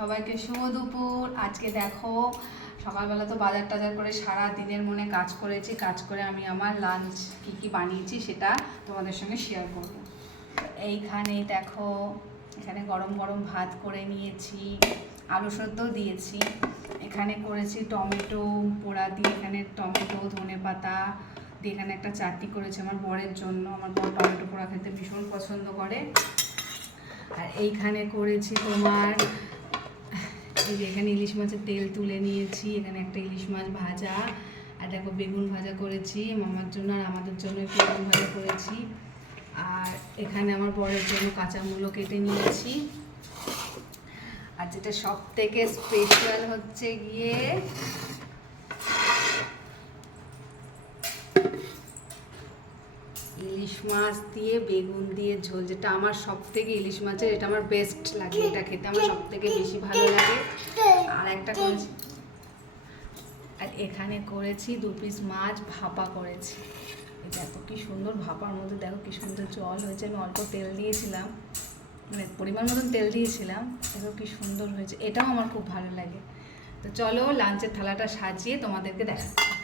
সবাইকে শুভ দুপুর। আজকে দেখো সকালবেলা তো বাজার টাজার করে সারা দিনের মনে কাজ করেছি, কাজ করে আমি আমার লাঞ্চ কি বানিয়েছি সেটা তোমাদের সঙ্গে শেয়ার করব। এইখানে দেখো, এখানে গরম গরম ভাত করে নিয়েছি, আলু সেদ্ধও দিয়েছি। এখানে করেছি টমেটো পোড়া দিয়ে, এখানে টমেটো ধনেপাতা দিয়ে এখানে একটা চাটনি করেছি আমার বরের জন্য। আমার বর টমেটো পোড়া খেতে ভীষণ পছন্দ করে। আর এইখানে করেছি তোমার এই যে এখানে ইলিশ মাছের তেল তুলে নিয়েছি, এখানে একটা ইলিশ মাছ ভাজা, আর দেখো বেগুন ভাজা করেছি মামার জন্য, আর আমাদের জন্য একটু বেগুন ভাজা করেছি। আর এখানে আমার বরের জন্য কাঁচামূলো কেটে নিয়েছি। আর যেটা সব থেকে স্পেশাল হচ্ছে গিয়ে ইলিশ মাছ দিয়ে বেগুন দিয়ে ঝোল, যেটা আমার সব থেকে ইলিশ মাছের এটা আমার বেস্ট লাগে, এটা খেতে আমার সব থেকে বেশি ভালো লাগে। আর একটা করেছি, আর এখানে করেছি 2 পিস মাছ ভাপা করেছি। এটা এত কি সুন্দর ভাপার মধ্যে দেখো কি সুন্দর জল হয়েছে। আমি অল্প তেল দিয়েছিলাম, মানে পরিমাণ মতন তেল দিয়েছিলাম, দেখো কি সুন্দর হয়েছে। এটাও আমার খুব ভালো লাগে। তো চলো লাঞ্চের থালাটা সাজিয়ে তোমাদেরকে দেখাচ্ছি।